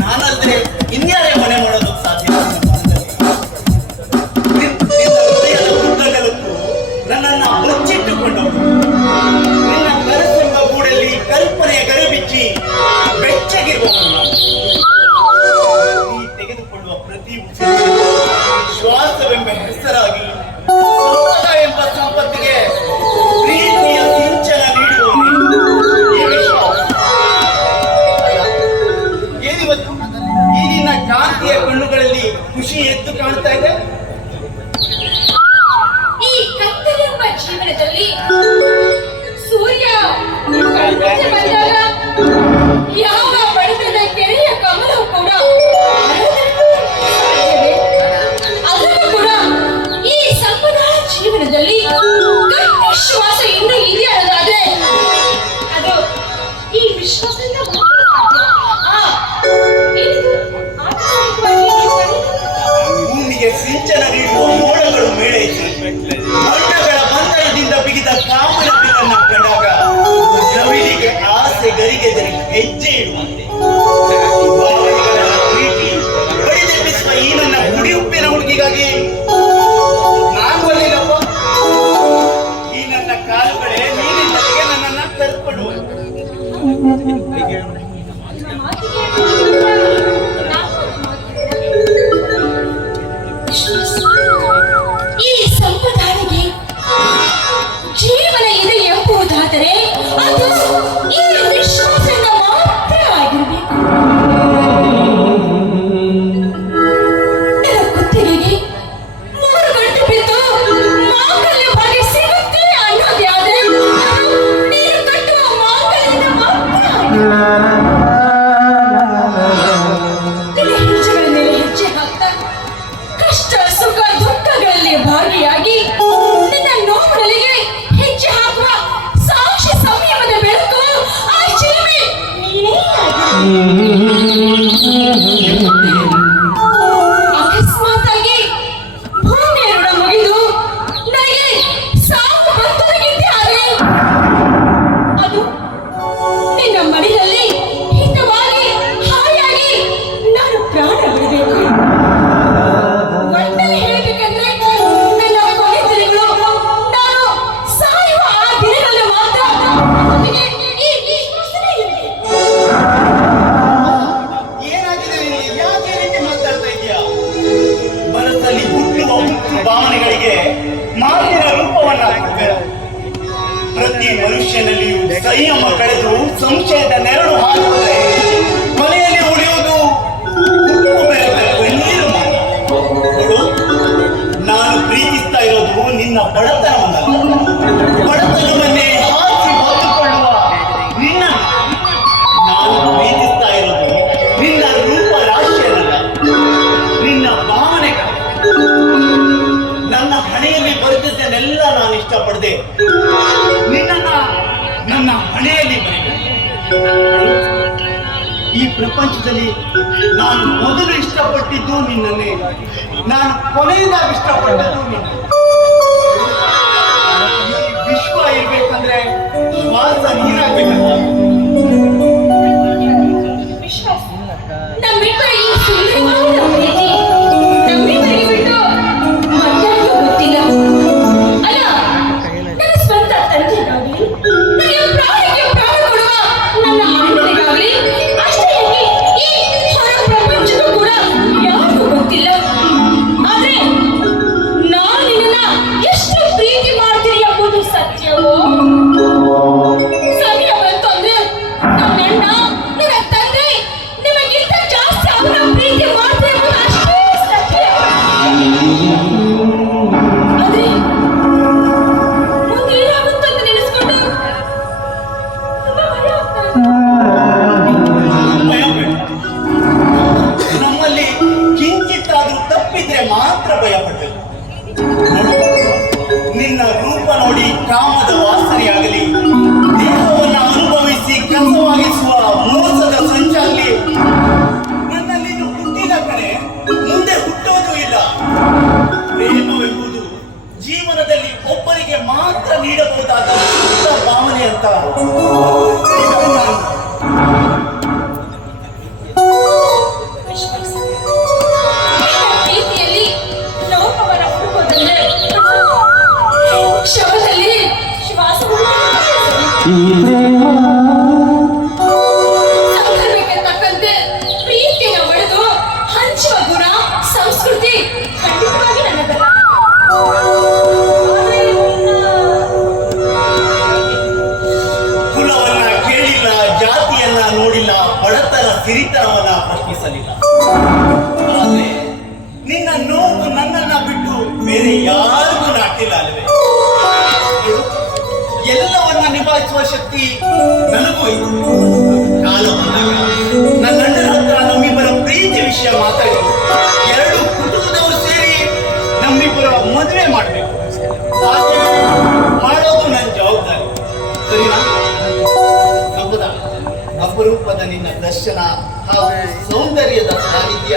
ನಾನಂದ್ರೆ ಇನ್ಯಾರ ಖುಷಿ ಎದ್ದು ಕಾಣ್ತಾ ಇದೆ? ಈ ಕತ್ತಲೆಂಬ ಜೀವನದಲ್ಲಿ ಸೂರ್ಯ ಯಾವ ಬಡತನ ಕೆರೆಯ ಕಮಲ ಕೂಡ ಕೂಡ ಈ ಜೀವನದಲ್ಲಿ ವಿಶ್ವಾಸ ಈ ವಿಶ್ವಾಸದಿಂದ ಕಾಲಿಗೆದರೆ ಹೆಜ್ಜೆ ಇಡುವಂತೆ ಈ ನನ್ನ ಗುಡಿ ಉಪ್ಪಿನ ಹುಡುಗಿಗಾಗಿ ನಾನು ಈ ನನ್ನ ಕಾಲುಗಳೇ ನೀರಿನಲ್ಲಿಗೆ ನನ್ನನ್ನ ಕರೆದುಕೊಳ್ಳುವ വരെ അത് ഈ ദൃശ്യം Hum. ಭಾವನೆಗಳಿಗೆ ಮಾತಿನ ರೂಪವನ್ನ ಪ್ರತಿ ಮನುಷ್ಯನಲ್ಲಿಯೂ ಸಂಯಮ ಕಳೆದು ಸಂಶಯದ ನೆರಳು ಹಾಕುತ್ತದೆ. ಇದನ್ನೆಲ್ಲ ನಾನು ಇಷ್ಟಪಡದೆ. ನಿನ್ನ ನನ್ನ ಹಣೆಯಲ್ಲಿ ಈ ಪ್ರಪಂಚದಲ್ಲಿ ನಾನು ಮೊದಲು ಇಷ್ಟಪಟ್ಟಿದ್ದು ನಿನ್ನನ್ನೇ. ನಾನು ಕೊನೆಯದಾಗಿ ಇಷ್ಟಪಟ್ಟದ್ದು ನಿನ್ನ. ಎಲ್ಲವನ್ನ ನಿಭಾಯಿಸುವ ಶಕ್ತಿ ನನಗೂ ಇದೆ. ನನ್ನ ಅಣ್ಣನ ಹತ್ರ ನಮ್ಮಿಬ್ಬರ ಪ್ರೀತಿ ವಿಷಯ ಮಾತಾಡಿ, ಎರಡು ಕುಟುಂಬದವರು ಸೇರಿ ನಮ್ಮಿಬ್ಬರ ಮದುವೆ ಮಾಡಬೇಕು. ಮಾಡೋದು ನನ್ನ ಜವಾಬ್ದಾರಿ. ಸರಿನಾ? ಹಬ್ಬದ ಅಪರೂಪದ ನಿನ್ನ ದರ್ಶನ ಹಾಗೂ ಸೌಂದರ್ಯದ ಸಾನ್ನಿಧ್ಯ